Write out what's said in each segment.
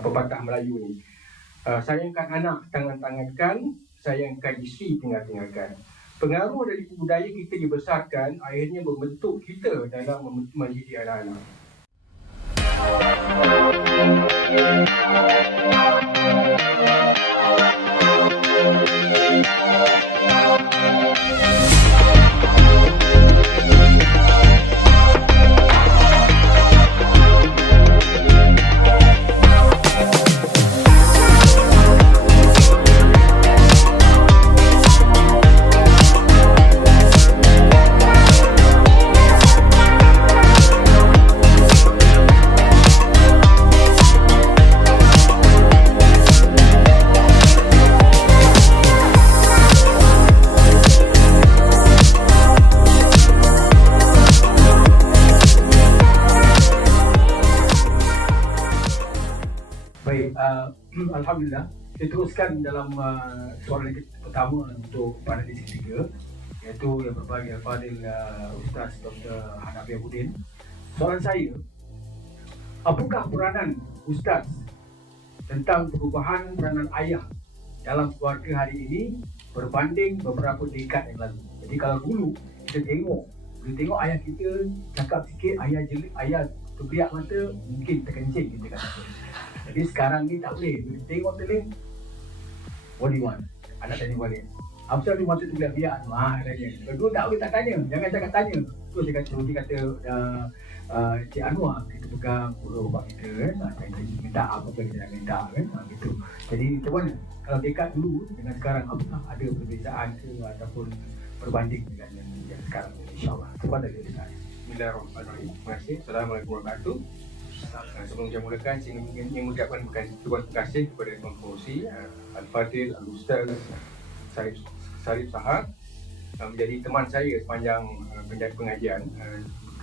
pepatah Melayu ni. Sayangkan anak, tangan-tangankan, sayangkan isteri, tinggal-tinggalkan. Pengaruh dari budaya kita dibesarkan akhirnya membentuk kita dalam mendidik anak-anak. Baik, Alhamdulillah. Kita teruskan dalam soalan pertama untuk panelis ketiga, iaitu yang berbahagia Al-Fadhil Ustaz Dr. Hanafi Abuddin. Soalan saya, apakah peranan Ustaz tentang perubahan peranan ayah dalam keluarga hari ini berbanding beberapa dekad yang lalu? Jadi kalau dulu kita tengok ayah kita cakap sikit, ayah terbiak mata, mungkin terkencing kita kata. Jadi sekarang ni tak boleh. Bila tengok teling, what do you want? Anak tanya balik, apa sebab dia mata terbiak-biak? Tanya. Dulu tak boleh tak tanya. Jangan cakap tanya. Tu dia kata Cik Anwar, kita pegang pura bapak kita kan. Kita minta apa kita nak minta kan. Gitu. Jadi macam mana? Kalau dekat dulu dengan sekarang, apakah ada perbezaan ke ataupun berbanding dengan yang sekarang? InsyaAllah. Kepada dia Ustaz. Bismillahirrahmanirrahim. Terima kasih. Assalamualaikum warahmatullahi wabarakatuh. Sebelum saya mulakan, saya ingin mengucapkan terima kasih kepada Tuan Pengerusi Al-Fadhil Al-Ustaz Sarif Sahar menjadi teman saya sepanjang pengajian.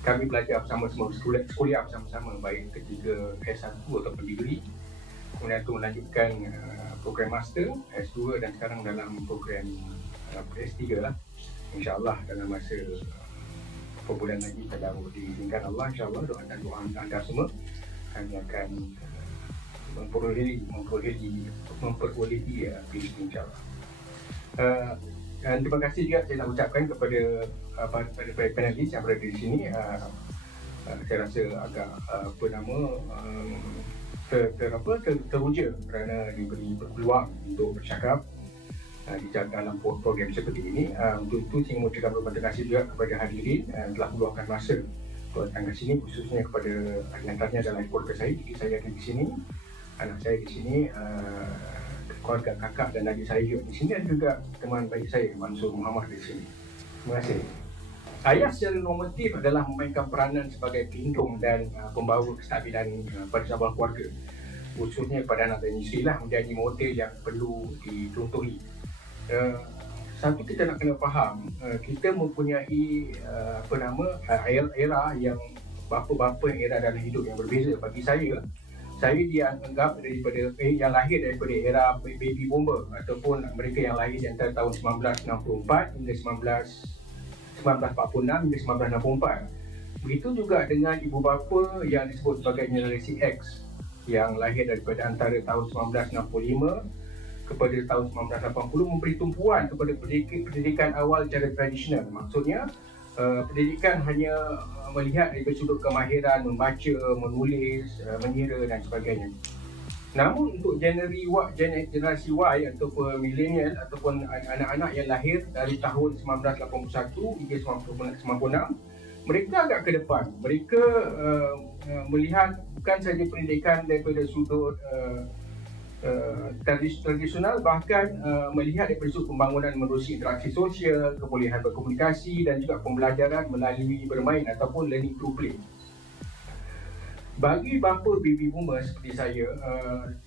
Kami belajar bersama semua, sekolah bersama-sama, baik ketika S1 ataupun degree, kemudian itu melanjutkan program master, S2 dan sekarang dalam program S3 lah. InsyaAllah dalam masa bulan lagi pada diizinkan Allah, insyaAllah doa dan doa anda semua kami akan memperolehi PhD insyaAllah. Dan terima kasih juga saya nak ucapkan kepada panelis yang berada di sini. Saya rasa agak teruja kerana diberi peluang untuk bercakap di dalam program seperti ini. Untuk itu saya mengucapkan terima kasih juga kepada hadirin yang telah meluangkan masa untuk datang ke sini, khususnya kepada antaranya adalah keluarga saya. Jadi saya ada di sini, anak saya di sini, keluarga kakak dan adik saya juga di sini, dan juga teman baik saya Mansur Muhammad di sini. Terima kasih. Ayah secara normatif adalah memainkan peranan sebagai pelindung dan pembawa kestabilan pada sebuah keluarga, khususnya pada anak dan isteri lah menjadi model yang perlu dicontohi. Satu kita nak kena faham, kita mempunyai era yang bapa-bapa yang era dalam hidup yang berbeza. Bagi saya dianggap daripada yang lahir daripada era baby boomer ataupun mereka yang lahir di antara tahun 1964 hingga 1946 hingga 1964. Begitu juga dengan ibu bapa yang disebut sebagai generasi X yang lahir daripada antara tahun 1965 kepada tahun 1980, memberi tumpuan kepada pendidikan awal secara tradisional. Maksudnya pendidikan hanya melihat dari sudut kemahiran membaca, menulis, mengira dan sebagainya. Namun untuk generasi Y ataupun milenial ataupun anak-anak yang lahir dari tahun 1981 hingga 1996, mereka agak ke depan. Mereka melihat bukan sahaja pendidikan daripada sudut tradisional, bahkan melihat daripada sudut pembangunan menerusi interaksi sosial, kebolehan berkomunikasi dan juga pembelajaran melalui bermain ataupun learning through play. Bagi bapa baby boomer seperti saya,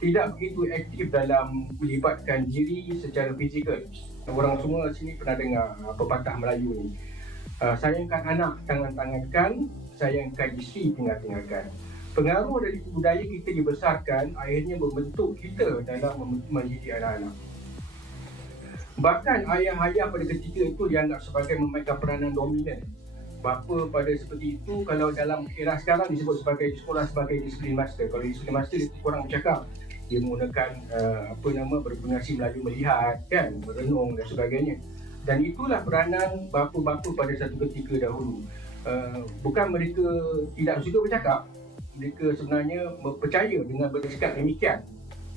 tidak begitu aktif dalam melibatkan diri secara fizikal. Orang semua sini pernah dengar pepatah Melayu ni, sayangkan anak, tangan-tangankan, sayangkan isteri, tinggal-tinggalkan. Pengaruh dari budaya kita dibesarkan akhirnya membentuk kita dalam mendidik anak-anak. Bahkan ayah-ayah pada ketika itu dianggap sebagai memainkan peranan dominan bapa pada seperti itu, kalau dalam era sekarang disebut sebagai sekolah sebagai disiplin master. Kalau disiplin master dia kurang bercakap, dia menggunakan berpronunciasi Melayu melihat kan, merenung dan sebagainya. Dan itulah peranan bapa-bapa pada satu ketika dahulu. Bukan mereka tidak suka bercakap, mereka sebenarnya percaya dengan bersikap demikian,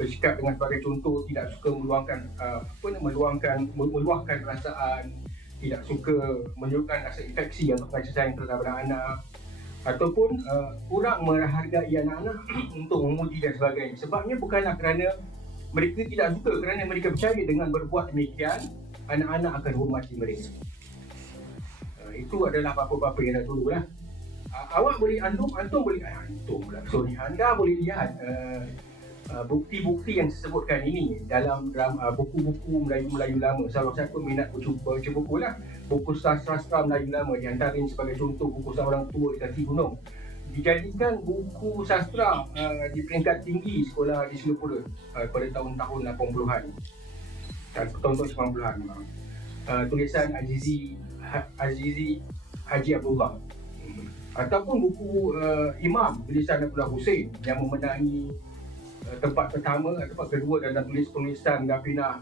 bersikap dengan sebagai contoh, tidak suka meluahkan perasaan, tidak suka menunjukkan rasa infeksi atau kasih sayang terhadap anak-anak, ataupun kurang menghargai anak-anak untuk memuji dan sebagainya. Sebabnya bukanlah kerana mereka tidak suka, kerana mereka percaya dengan berbuat demikian anak-anak akan hormati mereka. Itu adalah bapa-bapa yang dah dulu lah. Awak boleh antum boleh anda boleh lihat bukti-bukti yang disebutkan ini dalam buku-buku Melayu lama. Salah siapa minat baca buku lah, buku sastra Melayu lama, di antaranya sebagai contoh buku Seorang Tua di Kaki Gunung, dijadikan buku sastra di peringkat tinggi sekolah di Singapura pada tahun-tahun 80-an dan tahun-tahun 90-an. Tulisan Azizi Haji Abdullah, ataupun buku Imam tulisan Abdullah Hussein yang memenangi tempat pertama atau tempat kedua dalam tulisan Gapinah,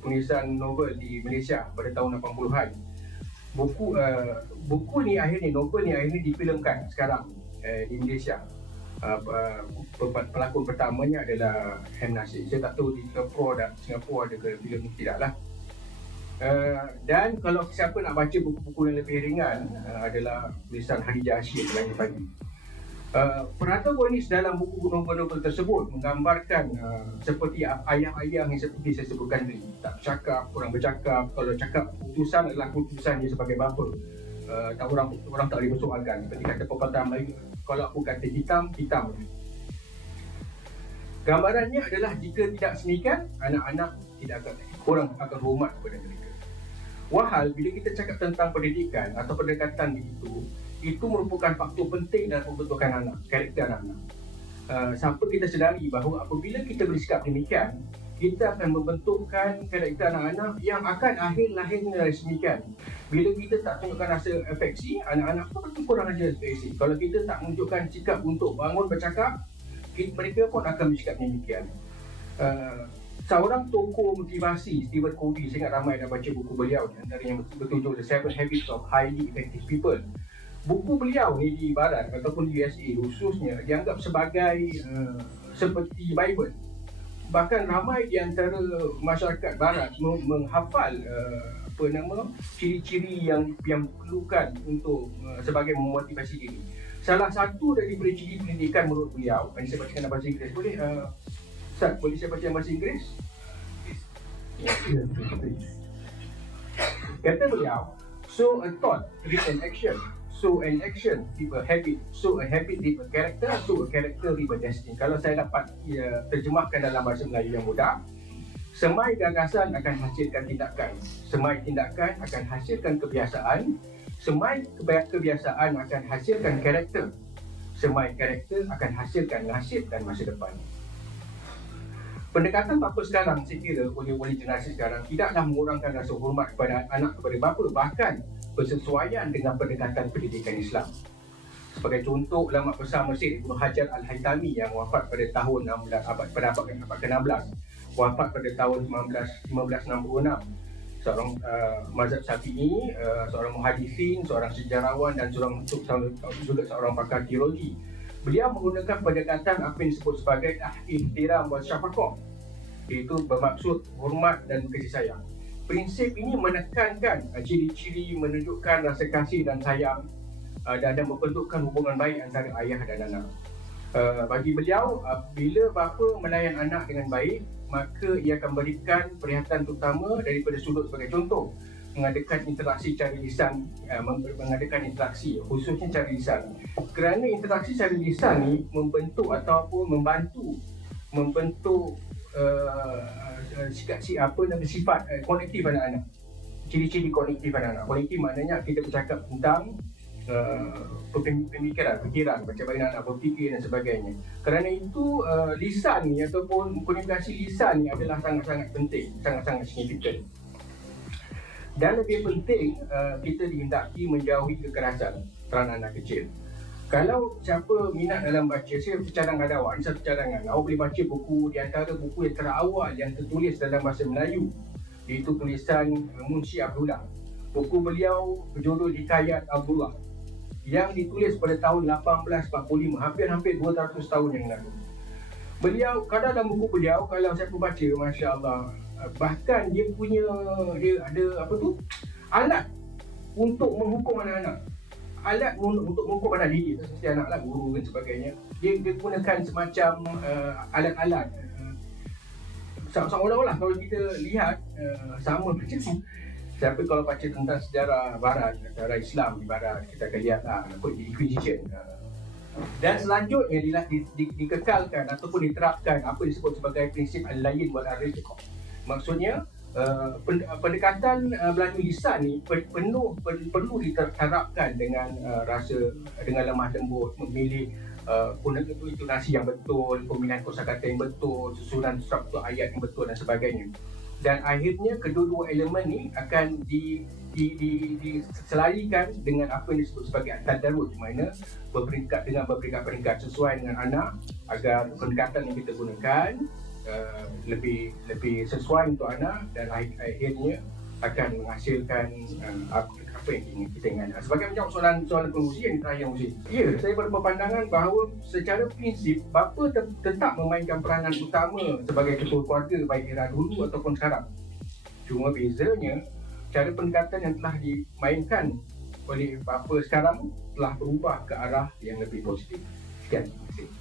penulisan novel di Malaysia pada tahun 80-an. Buku ni akhirnya, novel ni akhirnya difilmkan sekarang di Malaysia. Pelakon pertamanya adalah M. Nasir. Saya tak tahu di Singapura ada ke filem ni, tidak lah. Dan kalau siapa nak baca buku-buku yang lebih ringan, adalah tulisan Khadijah Hashim Langit Pagi. Protagonis dalam buku novel-novel tersebut menggambarkan seperti ayah-ayah yang seperti saya sebutkan tadi, tak bercakap, kurang bercakap. Kalau cakap keputusan adalah keputusan dia sebagai bapa. Orang tak boleh bersoalkan. Seperti kata pepatah Melayu, kalau aku kata hitam, hitam. Gambarannya adalah jika tidak semikian, anak-anak orang akan hormat kepada mereka. Wahal bila kita cakap tentang pendidikan atau pendekatan begitu, itu merupakan faktor penting dalam pembentukan anak, karakter anak-anak. Sampai kita sedari bahawa apabila kita bersikap demikian, kita akan membentukkan karakter anak-anak yang akan lahirnya demikian. Bila kita tak tunjukkan rasa afeksi, anak-anak pun kurang ajar afeksi. Kalau kita tak menunjukkan sikap untuk bangun bercakap, mereka pun akan bersikap demikian. Seorang tokoh motivasi, Stephen Covey, saya ingat ramai dah baca buku beliau, antara yang bertujuk The 7 Habits of Highly Effective People. Buku beliau ni di Barat ataupun di USA khususnya dianggap sebagai seperti Bible. Bahkan ramai di antara masyarakat Barat menghafal ciri-ciri yang diperlukan untuk sebagai memotivasi diri. Salah satu daripada ciri pendidikan menurut beliau, ini saya bacakan dalam bahasa Inggeris. Boleh saya baca dalam bahasa Inggeris? Kata beliau, so a thought leads an action, so an action leads a habit, so a habit leads a character, so a character leads a destiny. Kalau saya dapat terjemahkan dalam bahasa Melayu yang mudah, semai gagasan akan hasilkan tindakan, semai tindakan akan hasilkan kebiasaan, semai kebiasaan akan hasilkan karakter, semai karakter akan hasilkan nasib dan masa depan. Pendekatan bapa sekarang, saya kira oleh generasi sekarang, tidaklah mengurangkan rasa hormat kepada anak kepada bapa, bahkan bersesuaian dengan pendekatan pendidikan Islam. Sebagai contoh, ulama besar Mesir Ibnu Hajar Al-Haytami yang wafat pada tahun 16, abad ke-16, wafat pada tahun 1566. Seorang mazhab Syafi'i, seorang muhadithin, seorang sejarawan dan juga seorang pakar teologi. Beliau menggunakan pendekatan apa yang disebut sebagai ihtiram wa syafaqah, iaitu bermaksud hormat dan kasih sayang. Prinsip ini menekankan ciri-ciri menunjukkan rasa kasih dan sayang dan membentukkan hubungan baik antara ayah dan anak. Bagi beliau, bila bapa melayan anak dengan baik, maka ia akan berikan perhatian terutama daripada sudut sebagai contoh, mengadakan interaksi cara lisan, mengadakan interaksi khususnya cara lisan. Kerana interaksi cara lisan ni membentuk ataupun membentuk sifat konektif anak-anak. Ciri-ciri konektif anak-anak. Konektif maknanya kita bercakap tentang fikiran, macam mana anak berfikir dan sebagainya. Kerana itu lisan ni ataupun komunikasi lisan ni adalah sangat-sangat penting, sangat-sangat signifikan. Dan lebih penting, kita dihendaki menjauhi kekerasan peranan anak kecil. Kalau siapa minat dalam baca, saya cadang pada awak, ini satu cadangan. Awak boleh baca buku, di antara buku yang terawal yang tertulis dalam bahasa Melayu, iaitu tulisan Munshi Abdullah. Buku beliau berjudul Hikayat Abdullah, yang ditulis pada tahun 1845, hampir 200 tahun yang lalu. Beliau, kadang dalam buku beliau, kalau siapa baca, Masya Allah, bahkan dia ada alat untuk menghukum anak-anak. Alat untuk menghukum anak didik, tak mesti anak lah, guru dan sebagainya. Dia gunakan semacam alat-alat. Seolah-olah kalau kita lihat sama macam siapa kalau baca tentang sejarah Barat, sejarah Islam di Barat, kita akan lihat Inquisition. Dan selanjutnya dikekalkan ataupun diterapkan apa disebut sebagai prinsip al-layin wal ar-rifq. Maksudnya pendekatan Melayu lisan ni perlu diterapkan dengan dengan lemah lembut, memilih intonasi yang betul, pemilihan kosakata yang betul, susunan struktur ayat yang betul dan sebagainya. Dan akhirnya kedua-dua elemen ni akan diselarikan dengan apa yang disebut sebagai at-tadarruj, mana berperingkat sesuai dengan anak, agar pendekatan yang kita gunakan lebih sesuai untuk anak, dan akhirnya akan menghasilkan apa yang kita inginkan. Sebagai menjawab soalan pengurusi yang terakhir, ya, saya berpandangan bahawa secara prinsip bapa tetap memainkan peranan utama sebagai ketua keluarga, baik era dulu ataupun sekarang. Cuma bezanya cara pendekatan yang telah dimainkan oleh bapa sekarang telah berubah ke arah yang lebih positif. Sekian. Terima kasih.